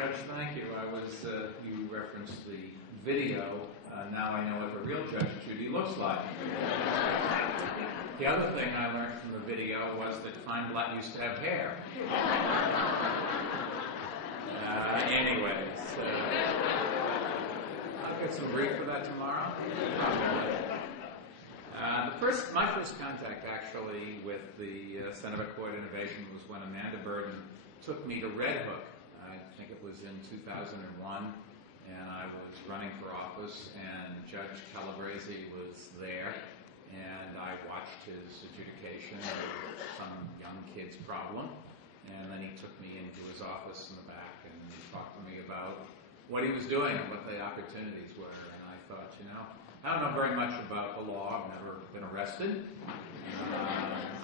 Judge, thank you. You referenced the video. Now I know what the real Judge Judy looks like. The other thing I learned from the video was that Feinblatt used to have hair. Anyways, I'll get some brief for that tomorrow. My first contact actually with the Center for Court Innovation was when Amanda Burden took me to Red Hook. I think it was in 2001, and I was running for office, and Judge Calabrese was there, and I watched his adjudication of some young kid's problem, and then he took me into his office in the back and talked to me about what he was doing and what the opportunities were, and I thought, I don't know very much about the law. I've never been arrested.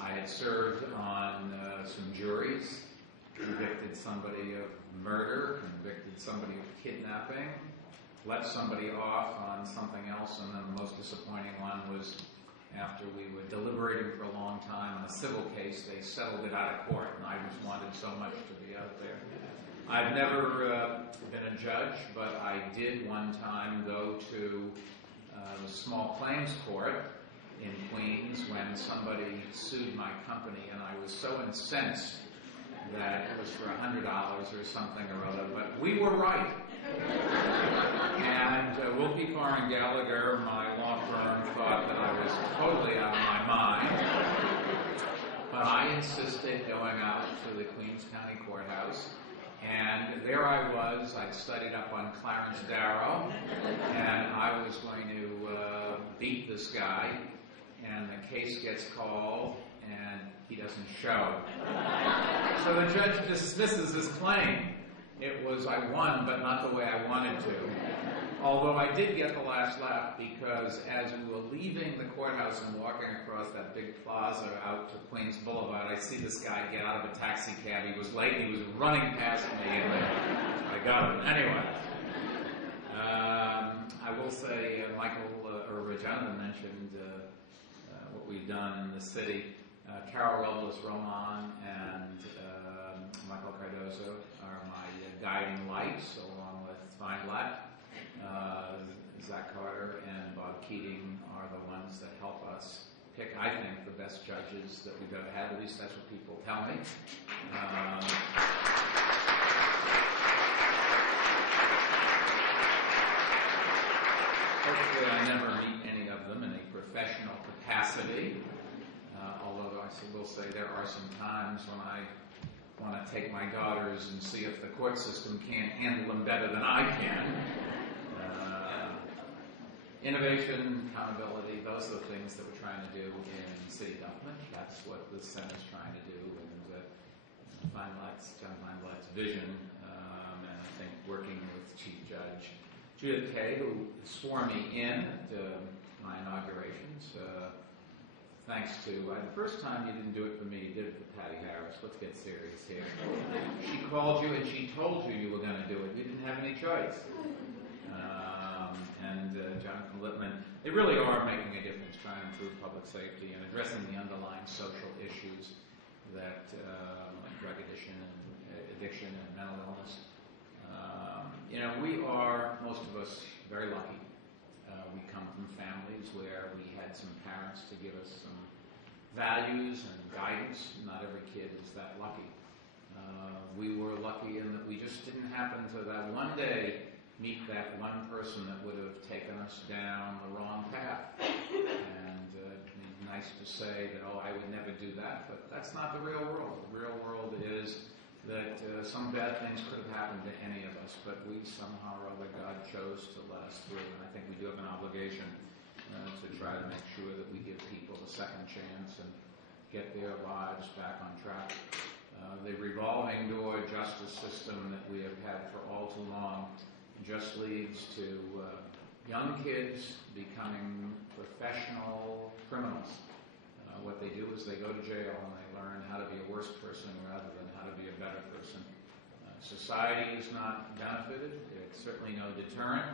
I had served on some juries, convicted somebody of murder, convicted somebody of kidnapping, let somebody off on something else, and then the most disappointing one was after we were deliberating for a long time on a civil case, they settled it out of court, and I just wanted so much to be out there. I've never been a judge, but I did one time go to the small claims court in Queens when somebody sued my company, and I was so incensed that it was for $100 or something or other, but we were right. And Wilkie Farr and Gallagher, my law firm, thought that I was totally out of my mind, but I insisted going out to the Queens County Courthouse. And there I was, I'd studied up on Clarence Darrow, and I was going to beat this guy, and the case gets called, and he doesn't show. So the judge dismisses his claim. It was, I won, but not the way I wanted to. Although I did get the last laugh, because as we were leaving the courthouse and walking across that big plaza out to Queens Boulevard, I see this guy get out of a taxi cab. He was late, he was running past me, and I got him. Anyway, I will say, Jonathan mentioned what we've done in the city. Carol Robles-Roman and Michael Cardozo are my guiding lights, along with Feinblatt. Zach Carter and Bob Keating are the ones that help us pick, I think, the best judges that we've ever had. At least that's what people tell me. Hopefully I never meet any of them in a professional capacity, although I will say there are some times when I want to take my daughters and see if the court system can't handle them better than I can. Innovation, accountability, those are the things that we're trying to do in city government. That's what the Senate's trying to do, and John Feinblatt's vision, and I think working with Chief Judge Judith Kaye, who swore me in at my inaugurations, thanks to, the first time you didn't do it for me, you did it for Patty Harris. Let's get serious here. She called you and she told you were going to do it. You didn't have any choice. And Jonathan Lippman, they really are making a difference trying to improve public safety and addressing the underlying social issues that, like drug addiction and mental illness. We are, most of us, very lucky. We come from families where we had some parents to give us some values and guidance. Not every kid is that lucky. We were lucky in that we just didn't happen to that one day meet that one person that would have taken us down the wrong path. And it'd be nice to say that, I would never do that, but that's not the real world. The real world is that some bad things could have happened to any of us, but we somehow or other, God chose to let us through. And I think we do have an obligation to try to make sure that we give people a second chance and get their lives back on track. The revolving door justice system that we have had for all too long just leads to young kids becoming professional criminals. What they do is they go to jail and they learn how to be a worse person rather than how to be a better person. Society is not benefited. It's certainly no deterrent.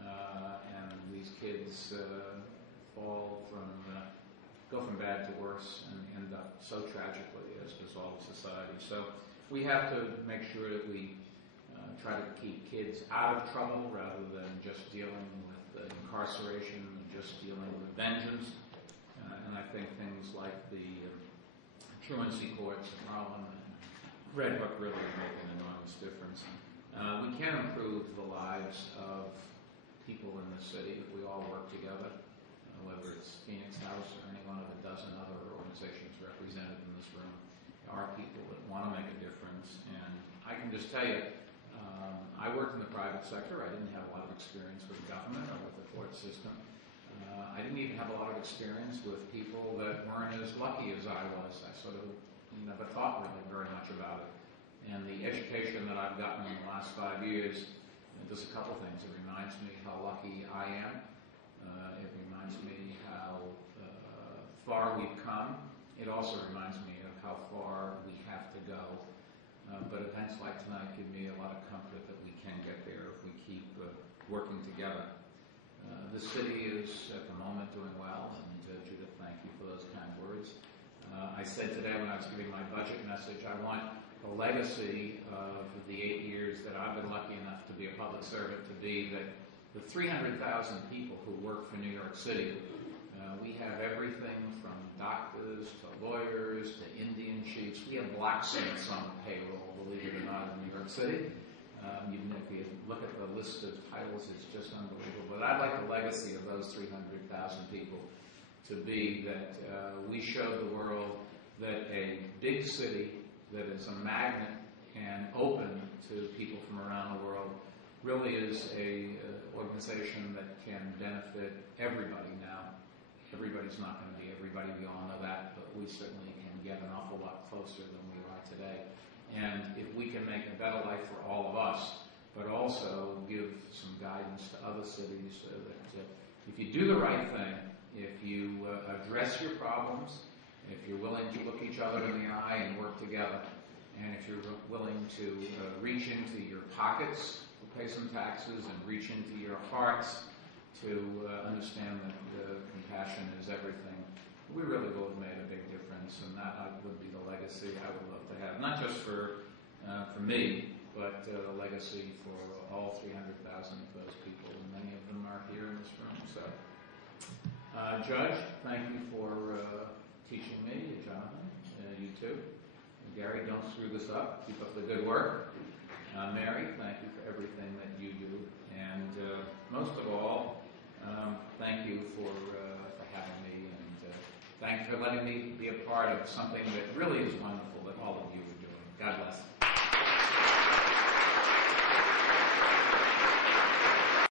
And these kids go from bad to worse and end up so tragically, as does all of society. So we have to make sure that we try to keep kids out of trouble rather than just dealing with incarceration and just dealing with vengeance. And I think things like the truancy courts in Maryland and Red Hook really make an enormous difference. We can improve the lives of people in the city if we all work together, whether it's Phoenix House or any one of a dozen other organizations represented in this room. There are people that want to make a difference, and I can just tell you, I worked in the private sector. I didn't have a lot of experience with government or with the court system. I didn't even have a lot of experience with people that weren't as lucky as I was. I sort of never thought really very much about it. And the education that I've gotten in the last 5 years does a couple things. It reminds me how lucky I am. It reminds me how far we've come. It also reminds me of how far we have to go. But events like tonight give me a lot of comfort that we can get there if we keep working together. The city is, at the moment, doing well, and Judith, thank you for those kind words. I said today when I was giving my budget message, I want the legacy of the 8 years that I've been lucky enough to be a public servant to be that the 300,000 people who work for New York City, we have everything from doctors to lawyers to Indian chiefs. We have blacksmiths on the payroll, believe it or not, in New York City. Even if you look at the list of titles, it's just unbelievable. But I'd like the legacy of those 300,000 people to be that we show the world that a big city that is a magnet and open to people from around the world really is a organization that can benefit everybody. Now, everybody's not going to be everybody, we all know that, but we certainly can get an awful lot closer than we are today. And if we can make a better life for all of us, but also give some guidance to other cities so that if you do the right thing, if you address your problems, if you're willing to look each other in the eye and work together, and if you're willing to reach into your pockets to pay some taxes and reach into your hearts to understand that compassion is everything, we really will have made a big difference, and that would be the legacy I would love to have, not just for me, but a legacy for all 300,000 of those people, and many of them are here in this room. So, Judge, thank you for teaching me, Jonathan, you too. And Gary, don't screw this up. Keep up the good work. Mary, thank you for everything that you do, and most of all, thank you for having me, and thank you for letting me be a part of something that really is wonderful,